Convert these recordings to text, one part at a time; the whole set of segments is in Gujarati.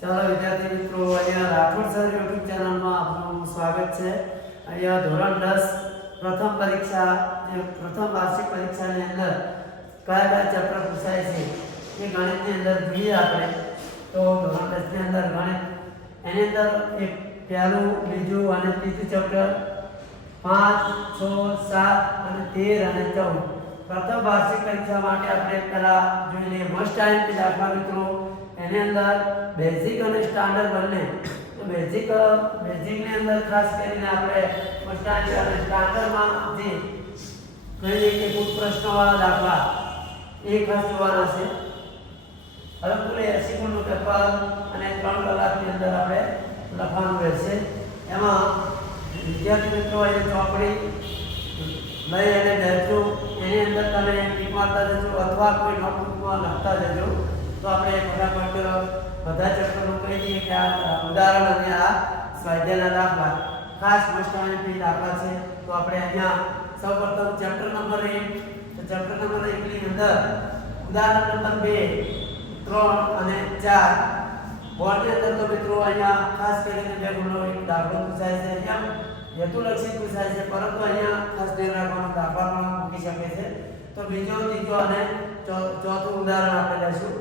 ચાલો વિદ્યાર્થી મિત્રો, અહીંયા રાઠોડ સર યુટ્યુબ ચેનલમાં આપનું સ્વાગત છે. અહીંયા ધોરણ દસ, પ્રથમ પરીક્ષા પ્રથમ વાર્ષિક પરીક્ષાની અંદર કયા કયા ચેપ્ટર પૂછાય છે, એ ગણિતની અંદર જોઈએ આપણે. તો ધોરણ દસની અંદર ગણિત, એની અંદર એક પહેલું, બીજું અને ત્રીજું ચેપ્ટર, પાંચ, છ, સાત અને તેર અને ચૌદ. પ્રથમ વાર્ષિક પરીક્ષા માટે આપણે પહેલા જોઈ લઈએ. મોસ્ટ ટાઈમ દાખલા મિત્રો એની અંદર બેઝિક અને સ્ટાન્ડર્ડ બંને. તો બેઝિક બેઝિકની અંદર ખાસ કરીને આપણે આઈએમપી અને સ્ટાન્ડર્ડમાં જે કહીએ કે કોઈ પ્રશ્નવાળા દાખલા, એ ખાસ જોવાના છે. હવે કુલ એસી ગુણનું પેપર અને ત્રણ કલાકની અંદર આપણે લખવાનું રહેશે. એમાં વિદ્યાર્થી મિત્રો એ ચોપડી લઈ અને બેસજો. એની અંદર તમે ટીપ મારતા જજો અથવા કોઈ નોટબુકમાં લખતા જજો. તો આપણે ફટાફટ બધા ચેપ્ટરો કહી દઈએ કે આ ઉદાહરણ અને આ સ્વાધ્યાયના દાખલા. ખાસ મસ્ટાણી દાખલા છે. તો આપણે અહીંયા સૌપ્રથમ ચેપ્ટર નંબર 1 તો ચેપ્ટર નંબર એકની અંદર ઉદાહરણ નંબર બે, ત્રણ અને ચાર. બોર્ડની અંદર તો મિત્રો અહીંયા ખાસ કરીને બે ગુણો એક દાખલો પૂછાય છે. અહીંયા હેતુલક્ષી પૂછાય છે, પરંતુ અહીંયા ખાસ ધ્યાન રાખવાનું દાખલા પણ મૂકી શકે છે. તો બીજો, ત્રીજો અને ચોથું ઉદાહરણ આપણે લઈશું.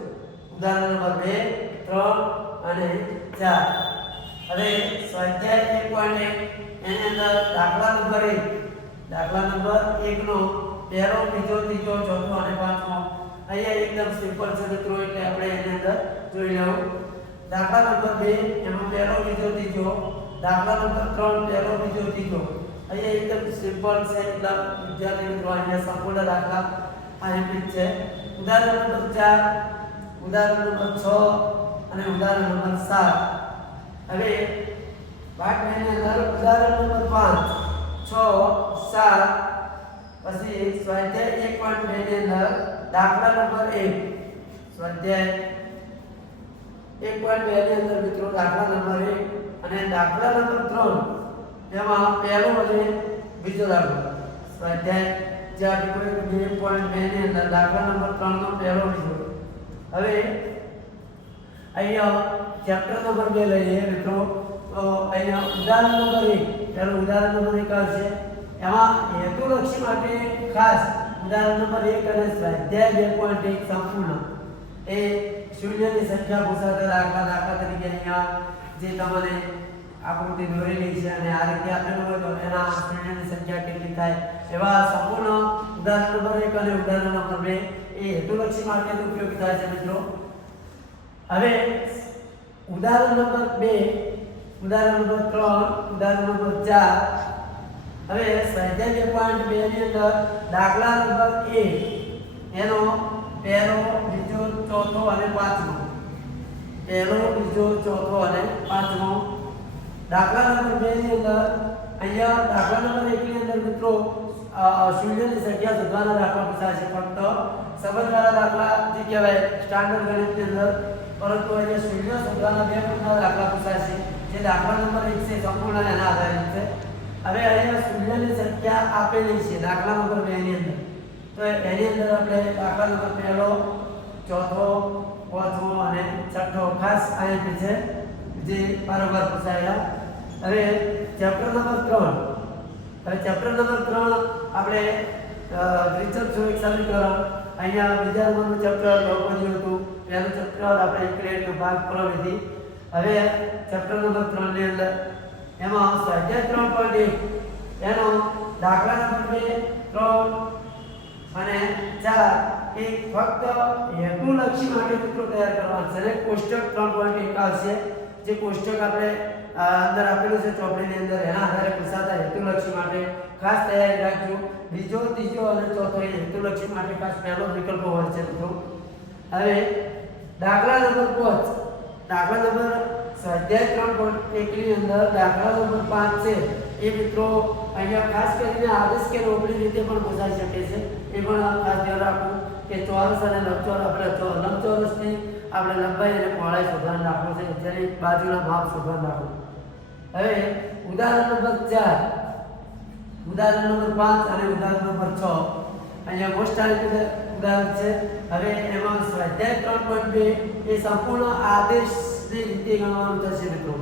ઉદાહરણ નંબર બે, ત્રણ અને ચાર. હવે સ્વાધ્યાય એક પોઈન્ટ એક. એની અંદર દાખલા નંબર એક. દાખલા નંબર એકનો પહેલો, બીજો, ત્રીજો, ચોથો અને પાંચમો. અહીંયા એકદમ સિમ્પલ છે મિત્રો, એટલે આપણે એની અંદર જોઈ લેવું. દાખલા નંબર બે, એમાં પહેલો, બીજો, ત્રીજો. દાખલા નંબર ત્રણ, પહેલો, બીજો, ત્રીજો. અહીંયા એકદમ સિમ્પલ છે, એકદમ વિદ્યાર્થી મિત્રો, અહીંયા સંપૂર્ણ દાખલા અહીં છે. ઉદાહરણ નંબર ચાર. ઉદાહરણ નંબર છ અને ઉદાહરણ નંબર સાત. હવે બેની અંદર ઉદાહરણ નંબર પાંચ, છ, સાત, પછી સ્વાધ્યાય એક પોઈન્ટ બે ની અંદર દાખલા નંબર એક. સ્વાધ્યાય એક પોઈન્ટ બે ની અંદર મિત્રો દાખલા નંબર એક અને દાખલા નંબર ત્રણ. એમાં પહેલો અને બીજો દાખલો. સ્વાધ્યાય જે આપણે બે પોઈન્ટ બે ની અંદર દાખલા નંબર ત્રણ નો પહેલો બીજો. હવે અહીંયા ચેપ્ટર નંબર બે લઈએ મિત્રો. તો અહીંયા ઉદાહરણ નંબર એક. ત્યારે ઉદાહરણ નંબર એક આવશે એમાં હેતુલક્ષી માટે ખાસ ઉદાહરણ નંબર એક અને સ્વાધ્યાય બે પોઈન્ટ એક સંપૂર્ણ. એ શૂન્યની સંખ્યા ભૂસાતા દાખલા દાખલા તરીકે અહીંયા જે તમને આકૃતિ દોરેલી છે અને આ રીતે આપેલું હોય તો એના શૂન્યની સંખ્યા કેટલી થાય એવા સંપૂર્ણ ઉદાહરણ નંબર એક અને ઉદાહરણ નંબર બે. એ હેતુલક્ષી માટે ઉપયોગી થાય છે મિત્રો. હવે ઉદાહરણ નંબર બે, ઉદાહરણ નંબર ત્રણ, ઉદાહરણ નંબર ચાર. હવે સ્વાધ્યાય બે પોઈન્ટ બે ની અંદર દાખલા નંબર એક એનો પહેલો, બીજો, ચોથો અને પાંચમો. પહેલો, બીજો, ચોથો અને પાંચમો. દાખલા નંબર બે ની અંદર, અહીંયા દાખલા નંબર એક ની અંદર મિત્રો સૂર્યની સંખ્યા શોધવાના દાખલા પૂછાય છે. ફક્ત સંબંધવાળા દાખલા જે કહેવાય સ્ટાન્ડર્ડ ગણિતની અંદર, પરંતુ અહીંયા શૂન્ય શોધવાના બે પ્રકારના દાખલા પૂછાય છે, જે દાખલા નંબર એક છે સંપૂર્ણ એના આધારિત છે. હવે અહીંયા શૂન્યની સંખ્યા આપેલી છે, દાખલા નંબર બે ની અંદર. તો એની અંદર આપણે દાખલા નંબર પહેલો, ચોથો, પાંચમો અને છઠ્ઠો, ખાસ આઈએમપી છે જે બરોબર પૂછાયેલા. હવે ચેપ્ટર નંબર ત્રણ. હવે ચેપ્ટર નંબર ત્રણ આપણે રિચર્ડ સુરેખ સમીકરણ અહીંયા બીજા નંબરનું ચેપ્ટર લોકોજી હતું. પહેલું ચેપ્ટર આપણે ઇક્વેટનો ભાગ પ્રવિધિ હવે ચેપ્ટર નંબર ત્રણની અંદર એમાં સ્વાધ્યાય ત્રણ પોઈન્ટ એક. એનો દાખલા નંબર બે, ત્રણ અને ચાર. એ ફક્ત હેતુલક્ષી માટે મિત્રો તૈયાર કરવાના છે. કોષ્ટક ત્રણ પોઈન્ટ એક આવશે. જે કોષ્ટક આપણે અંદર આપેલું છે ચોપડીની અંદર એના આધારે પૂછાતા હેતુલક્ષી માટે ખાસ તૈયારી રાખજો. બીજો, ત્રીજો અને ચોથો એ હેતુલક્ષી માટે ખાસ પહેલો વિકલ્પ હોય છે મિત્રો. હવે દાખલા નંબર પાંચ. દાખલા નંબર સ્વાધ્યાય ત્રણ પોઈન્ટ એકની અંદર દાખલા નંબર પાંચ છે. એ મિત્રો અહીંયા ખાસ કરીને આદેશ કે રોકડી રીતે પણ પૂછાઈ શકે છે. એ પણ ખાસ ધ્યાન રાખવું કે ચોરસ અને લંબચોરસ, આપણે લંબચોરસની આપણે લંબાઈ અને પહોળાઈ શોધવાનું રાખવું છે. જ્યારે બાજુના માપ શોધવાનું રાખવું. હવે ઉદાહરણ નંબર ચાર. ઉદાહરણ નંબર પાંચ અને ઉદાહરણ નંબર છ. અહીંયા મોસ્ટ ઉદાહરણ છે. હવે એમાં સ્વાધ્યાય ત્રણ પોઈન્ટ બે એ સંપૂર્ણ આદેશની રીતે ગણવાનું થશે મિત્રો.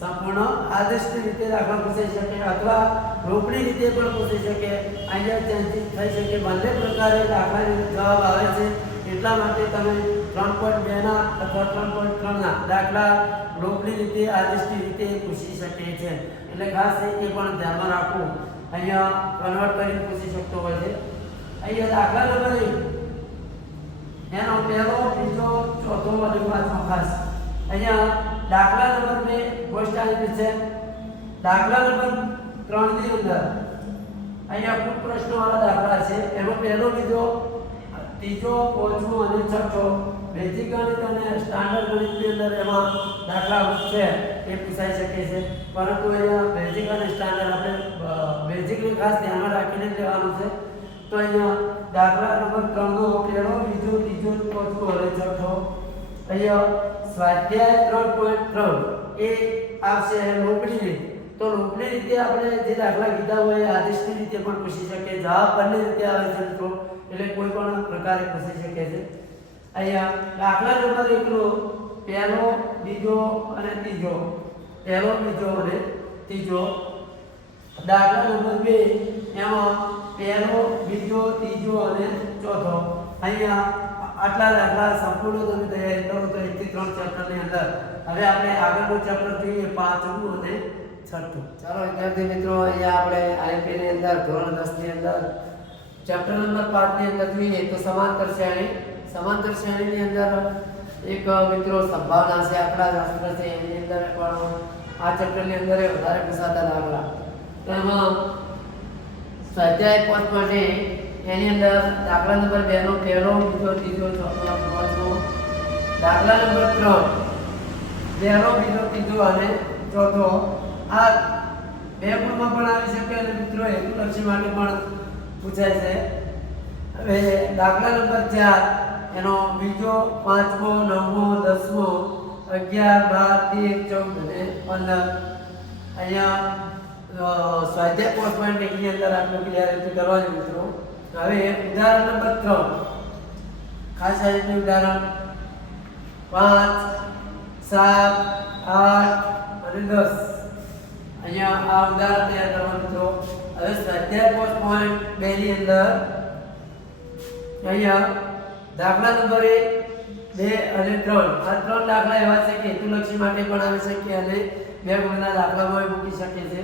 સંપૂર્ણ આદર્શની રીતે દાખલા પૂછાઈ શકે અથવા રોકડી રીતે પણ પૂછી શકે. અહીંયા ચેન્જીસ થઈ શકે. બંને પ્રકારે દાખલાનો જવાબ આવે છે. એટલા માટે તમે ત્રણ પોઈન્ટ બેના અથવા ત્રણ પોઈન્ટ ત્રણના દાખલા રોકડી રીતે આદર્શની રીતે પૂછી શકે છે. એટલે ખાસ એ પણ ધ્યાનમાં રાખવું. અહીંયા કન્વર્ટ કરીને પૂછી શકતો હોય છે. અહીંયા દાખલા નંબર એક. એનો પહેલો, બીજો, ચોથો અને પાંચમો ખાસ. અહીંયા દાખલા નંબર બે પોસ્ટ આવી છે. દાખલા નંબર ત્રણની અંદર. અહીંયા કુલ પ્રશ્નોવાળા દાખલા છે. એમાં પહેલો, બીજો, ત્રીજો, પાંચમો અને છઠ્ઠો. બેઝિક ગણિત અને સ્ટાન્ડર્ડ ગણિતની અંદર એમાં દાખલા છે, એ પૂછાઈ શકે છે. પરંતુ અહીંયા બેઝિક અને સ્ટાન્ડર્ડ આપણે બેઝિકને ખાસ ધ્યાનમાં રાખીને જ લેવાનું છે. તો અહીંયા દાખલા નંબર ત્રણનો પહેલો બીજો, ત્રીજો, ચોથો અને છઠ્ઠો અહીંયા સ્વાધ્યાય ત્રણ પોઈન્ટ ત્રણ, એ આવશે રોકડી રીત તો રોકડી રીતે આપણે જે દાખલા કીધા હોય આદેશની રીતે પણ પૂછી શકે જવાબ બંને રીતે આવે છે એટલે કોઈ પણ પ્રકારે પૂછી શકે છે. અહીંયા દાખલા નંબર એકનો પહેલો, બીજો અને ત્રીજો. પહેલો બીજો અને ત્રીજો. દાખલા નંબર બે, એમાં પહેલો, બીજો, ત્રીજો અને ચોથો. અહીંયા આટલા દાખલા સંપૂર્ણ તમે તૈયારી કરો તો એકથી ત્રણ ચેપ્ટરની અંદર. હવે આપણે આગળનું ચેપ્ટર જોઈએ, પાંચમું અને છઠ્ઠું. ચાલો, વિદ્યાર્થી મિત્રો, અહીંયા આપણે આઈપી ની અંદર, ધોરણ 10 ની અંદર. ચેપ્ટર નંબર 5 ની અંદર જોઈએ, તો સમાંતર શ્રેણી સમાંતર શ્રેણીની અંદર એક મિત્રો સંભાવના છે આંકડા શાસ્ત્ર છે એની અંદર પણ આ ચેપ્ટરની અંદર વધારે પૂછાતા દાખલા તેમાં સ્વાધ્યાય પદ માટે એની અંદર દાખલા નંબર બે નો પહેલો, બીજો, ત્રીજો, ચોથો, પાંચમો. દાખલા નંબર ત્રણ, પહેલો, બીજો, ત્રીજો અને ચોથો. આ બે ગુણમાં પણ આવી શકે અને મિત્રો હેતુલક્ષી માટે પણ પૂછાય છે. હવે દાખલા નંબર ચાર એનો બીજો પાંચમો, નવમો, દસમો, અગિયાર, બાર, તેર, ચૌદ અને પંદર. અહીંયા સ્વાધ્યાય પોઈન્ટ એકની અંદર આટલું ક્લિયરિટી કરવાની મિત્રો. હવે ઉદાહરણ નંબર ત્રણ. ખાસ આ ઉદાહરણ. પાંચ, સાત, આઠ અને દસ. અહીંયા આ ઉદાહરણ તૈયાર કરવાનું મિત્રો. હવે સ્વાધ્યાય પોસ્ટ પોઈન્ટ બે ની અંદર અહીંયા દાખલા નંબર એક, બે અને ત્રણ. આ ત્રણ દાખલા એવા છે કે હેતુલક્ષી માટે પણ આવી શકે અને બે ગુણના દાખલામાં મૂકી શકે છે.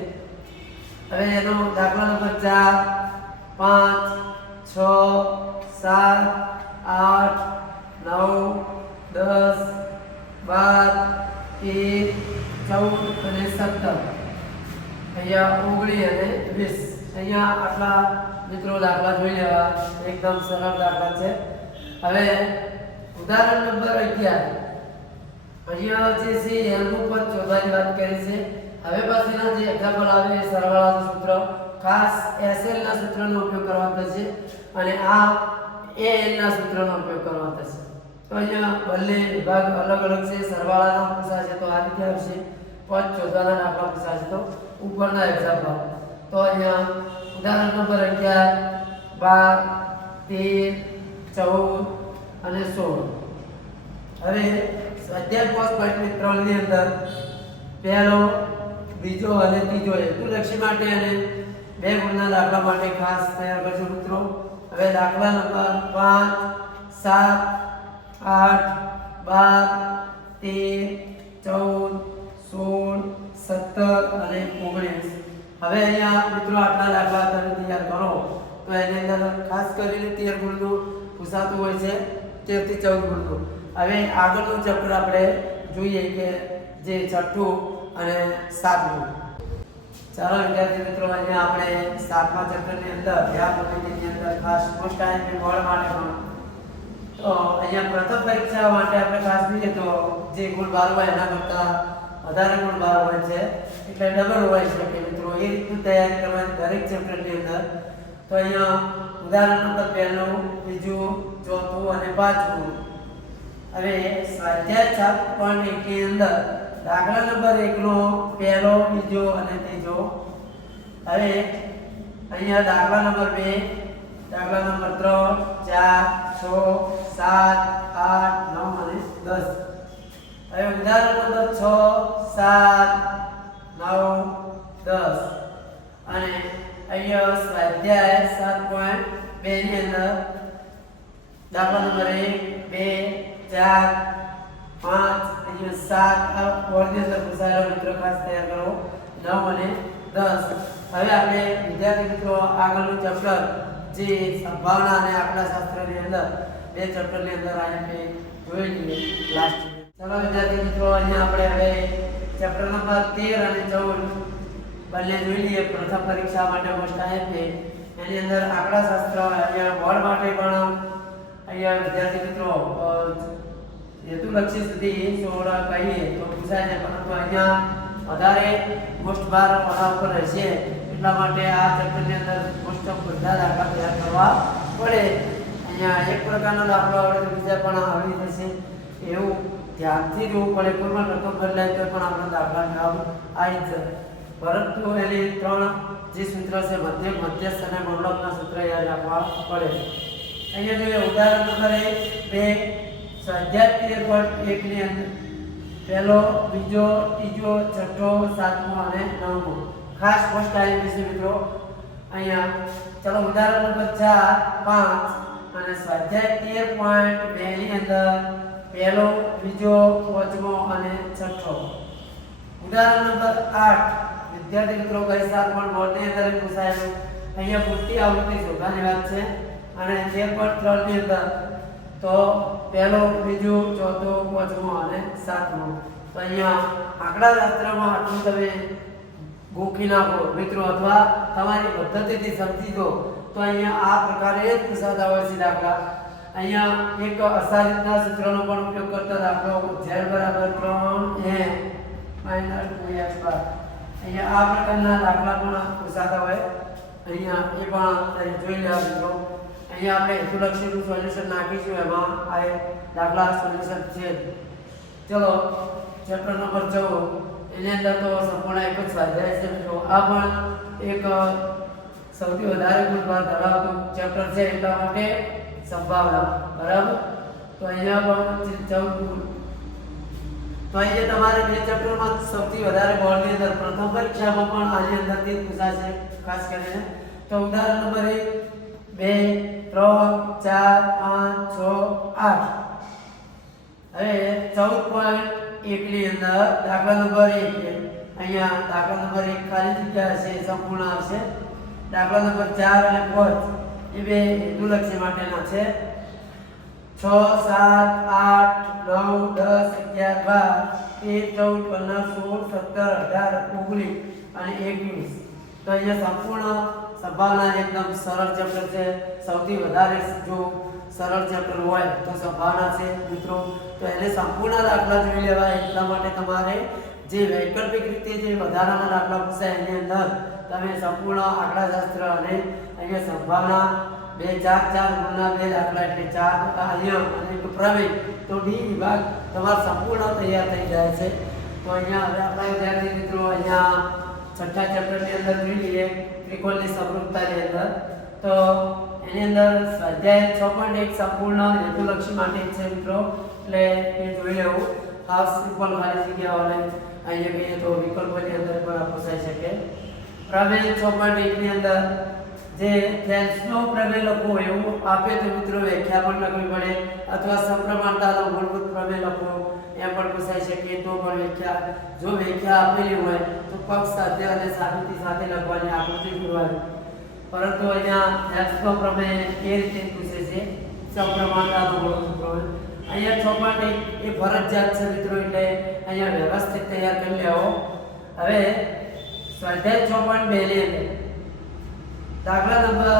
હવે એનો દાખલા નંબર ચાર, પાંચ, છ, સાત, આઠ, નવ, દસ, બાર તેર ચૌદ અને સત્તર. અહીંયા ઓગણીસ અને વીસ. અહીંયા આટલા મિત્રો દાખલા જોઈ લેવા. એકદમ સરળ દાખલા છે. હવે ઉદાહરણ નંબર અગિયાર. અહીંયા જે છે એનું પદ શોધવાની વાત કરી છે. હવે પછીના જે એક્ઝામ્પલ આવે એ સરવાળાનું સૂત્ર ખાસ એસએલ ના સૂત્રનો ઉપયોગ કરવાનો થશે અને આ એએલ ના સૂત્રનો ઉપયોગ કરવાનો થશે તો અહીંયા બંને વિભાગ અલગ અલગ છે. સરવાળાના પૂછાશે તો આ રીતે આવશે. પદ શોધવાના દાખલા પૂછાશે તો ઉપરના એક્ઝામ્પલ. તો અહીંયા ઉદાહરણ નંબર અગિયાર, બાર, તેર ચૌદ અને સોળ. હવે અત્યાર પોસ્ટ પોઈન્ટ ત્રણની અંદર પહેલો, બીજો અને ત્રીજો હેતુલક્ષી માટે અને બે ગુણના દાખલા માટે ખાસ તૈયાર કરજો મિત્રો. હવે દાખલા નંબર પાંચ, સાત, આઠ, બાર, તેર, ચૌદ, સોળ, સત્તર અને ઓગણીસ. હવે અહીંયા મિત્રો આટલા દાખલા તમે તૈયાર કરો. તો એની અંદર ખાસ કરીને તેર ગુણનું પૂછાતું હોય છે, તેરથી ચૌદ ગુણનું. હવે આગળનું ચેપ્ટર આપણે જોઈએ કે જે છઠ્ઠું અને સાતમું. ચાલો વિદ્યાર્થી મિત્રો, અહીંયા આપણે સાતમા ચેપ્ટરની અંદર વ્યાકરણની અંદર ખાસ મોસ્ટ આઈએમપી ગોળ માટે પણ. તો અહીંયા પ્રથમ પરીક્ષા માટે આપણે ખાસ જોઈએ તો જે ગુણ બાર હોય એના કરતાં વધારે ગુણ બાર હોય છે, એટલે ડબલ હોય શકે મિત્રો, એ રીતનું તૈયારી કરવાની દરેક ચેપ્ટરની અંદર. તો અહીંયા ઉદાહરણ નંબર પહેલું બીજું ચોથું અને પાંચમું. હવે સ્વાધ્યાય પોઈન્ટ એકની અંદર દાખલા નંબર એકનો, પહેલો, બીજો અને ત્રીજો. હવે અહીંયા દાખલા નંબર બે, દાખલા નંબર ત્રણ, ચાર, છ, સાત, આઠ, નવ અને દસ. હવે ઉદાહરણ નંબર છ, સાત, નવ, દસ. અને અહીંયા સ્વાધ્યાય સાત પોઈન્ટ બે ની અંદર દાખલા નંબર એક, બે, ચાર, પાંચ સાત આ બોર્ડની અંદર પૂછાયેલા મિત્રો ખાસ તૈયાર કરો. નવ અને દસ. હવે આપણે વિદ્યાર્થી મિત્રો આગળનું ચેપ્ટર જે સંભાવના અને આપણા આંકડાશાસ્ત્રની અંદર, બે ચેપ્ટરની અંદર આજે જોઈ લઈએ લાસ્ટ ચલો વિદ્યાર્થી મિત્રો, અહીંયા આપણે હવે ચેપ્ટર નંબર તેર અને ચૌદ બંને જોઈ લઈએ. પ્રથમ પરીક્ષા માટે મોસ્ટ આઈએમપી એની અંદર આંકડાશાસ્ત્ર, અહીંયા બોર્ડ માટે પણ, અહીંયા વિદ્યાર્થી મિત્રો હેતુલક્ષી સુધી સોડા કહીએ તો પૂછાય છે, પરંતુ અહીંયા વધારે મોસ્ટ બાર મારા ઉપર રહેશે. એટલા માટે આ ચેપ્ટરની અંદર મોસ્ટ ઓફ બધા દાખલા તૈયાર કરવા પડે. અહીંયા એક પ્રકારનો દાખલો આવડે બીજા પણ આવી જશે. એવું ધ્યાનથી જોવું પડે. કોઈ પણ રકમ બદલાય તો પણ આપણે દાખલા જવાબ આવી જ પરંતુ એની ત્રણ જે સૂત્ર છે, મધ્ય મધ્યસ્થ અને મહલકના સૂત્ર યાદ રાખવા પડે. અહીંયા જોઈએ, ઉદાહરણ નંબર એક, બે સ્વાધ્યાય પોઈન્ટ એકની અંદર. પહેલો, બીજો, ત્રીજો, છઠ્ઠો, સાતમો અને નવમો. ખાસ પોસ્ટ આવી છે મિત્રો. અહીંયા, ચલો, ઉદાહરણ નંબર ચાર, પાંચ અને સ્વાધ્યાય પોઈન્ટ બે ની અંદર. પહેલો, બીજો, પાંચમો અને છઠ્ઠો. ઉદાહરણ નંબર આઠ વિદ્યાર્થી મિત્રો ગઈ સાલ પણ બોર્ડની અંદર પૂછાયેલું અહીંયા પૂરતી આવૃત્તિ શોધવાની વાત છે. અને જે પણ ત્રણની અંદર, તો પહેલો, બીજો, ચોથો, પાંચમો અને સાતમો. તો અહીંયા આંકડા શાસ્ત્રમાં આટલું તમે ગોખી નાખો, મિત્રો, અથવા તમારી પદ્ધતિથી સમજી દો તો અહીંયા આ પ્રકારે જ પૂછાતા હોય છે દાખલા. અહીંયા એક અસારિતના સૂત્રનો પણ ઉપયોગ કરતા દાખલો ઝેડ બરાબર ત્રણ એ માઇનસ 2x બાર અહીંયા આ પ્રકારના દાખલા પણ પૂછાતા હોય. અહીંયા એ પણ જોઈ લેવા અહીંયા આપણે હેતુલક્ષીનું સોલ્યુશન નાખીશું. એમાં આ દાખલા સોલ્યુશન છે. ચલો ચેપ્ટર નંબર 14 એની અંદર તો સંપૂર્ણ એક જ સ્વાધ્યાય છે. મિત્રો આ પણ એક સૌથી વધારે ગુણભાર ધરાવતું ચેપ્ટર છે. એટલા માટે સંભાવના. બરાબર? તો અહીંયા પણ ચૌદ ગુણ. તો અહીંયા તમારે બે ચેપ્ટરમાં સૌથી વધારે બોર્ડની અંદર પ્રથમ પરીક્ષામાં પણ આની અંદરથી પૂછાશે ખાસ કરીને. તો ઉદાહરણ નંબર એક, બે, ત્રણ, ચાર, પાંચ, છ, આઠ. હવે ચૌદ પોઈન્ટ એકની અંદર દાખલા નંબર એક અહીંયા દાખલા નંબર એક ખાલી જગ્યા હશે, સંપૂર્ણ આવશે. દાખલા નંબર ચાર અને પાંચ, એ બે હેતુલક્ષી માટેના છે. છ, સાત, આઠ, નવ, દસ, અગિયાર, બાર તેર ચૌદ, પંદર, સોળ, સત્તર, અઢાર, ઓગણીસ અને એકવીસ. તો અહીંયા સંપૂર્ણ સંભાવના એકદમ સરળ ચેપ્ટર છે. સૌથી વધારે જો સરળ ચેપ્ટર હોય તો સંભાવના છે મિત્રો. તો એને સંપૂર્ણ દાખલા જોઈ લેવાય. એટલા માટે તમારે જે વૈકલ્પિક રીતે જે વધારાના દાખલા પૂછાય એની અંદર તમે સંપૂર્ણ આંકડાશાસ્ત્ર અને અહીંયા સંભાવના બે ચાર ચાર ગુણના બે દાખલા એટલે ચાર અહીંયા અને એક પ્રવેગ તો ડી વિભાગ તમારો સંપૂર્ણ તૈયાર થઈ જાય છે. તો અહીંયા હવે આપણા વિદ્યાર્થી મિત્રો અહીંયા છઠ્ઠા ચેપ્ટરની અંદર જોઈ લઈએ, ત્રિકોણની સમૃદ્ધતાની અંદર. તો એની અંદર સ્વાધ્યાય છ પોઈન્ટ એક સંપૂર્ણ હેતુલક્ષી માટે છે મિત્રો. એટલે એ જોઈ લેવું. ખાસ ત્રિકોણ ખાલી જગ્યાઓને અહીંયા કહીએ તો વિકલ્પોની અંદર પણ પૂછાઈ શકે. પ્રવેગ છ પોઈન્ટ એકની અંદર જે ફ્રેન્ચનો પ્રમેય લખવો એવું આપે તો મિત્રો વ્યાખ્યા પણ લખવી પડે અથવા સપ્રમાણતાનો મૂળભૂત પ્રમેય લખવો એમ પણ પૂછાઈ શકે તો પણ વ્યાખ્યા. જો વ્યાખ્યા આપેલી હોય તો પક્ષ સાથે અને સાબિતી સાથે લખવાની આકૃતિ પૂરવાની પરંતુ અહીંયા ફ્રેન્ચનો પ્રમેય એ રીતે પૂછે છે. સપ્રમાણતાનો મૂળભૂત પ્રમેય. અહીંયા ચોપાટી એ ફરજિયાત છે મિત્રો એટલે અહીંયા વ્યવસ્થિત તૈયાર કરી લેવો. હવે સ્વાધ્યાય ચોપાટ બે અંદર દાખલા નંબર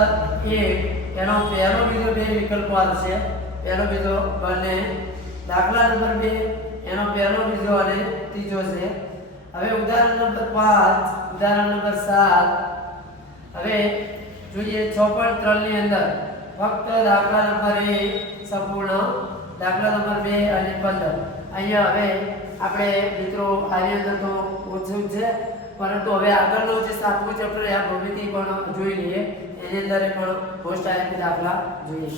એક, એનો પહેલો બીજો બે વિકલ્પો આવશે. પહેલો બીજો બંને. દાખલા નંબર બે, એનો પહેલો બીજો અને ત્રીજો છે. હવે ઉદાહરણ નંબર પાંચ, ઉદાહરણ નંબર સાત. હવે જોઈએ છ પોઈન્ટ ત્રણની અંદર. ફક્ત દાખલા નંબર એક સંપૂર્ણ, દાખલા નંબર બે અને પંદર. અહીંયા હવે આપણે મિત્રો આની અંદર તો ઓછું છે. પરંતુ હવે આગળનો જે સાતમું ચેપ્ટર આ ભવિતિ પણ જોઈ લઈએ. એની અંદર પણ પોસ્ટ આઈપી દાખલા જોઈએ.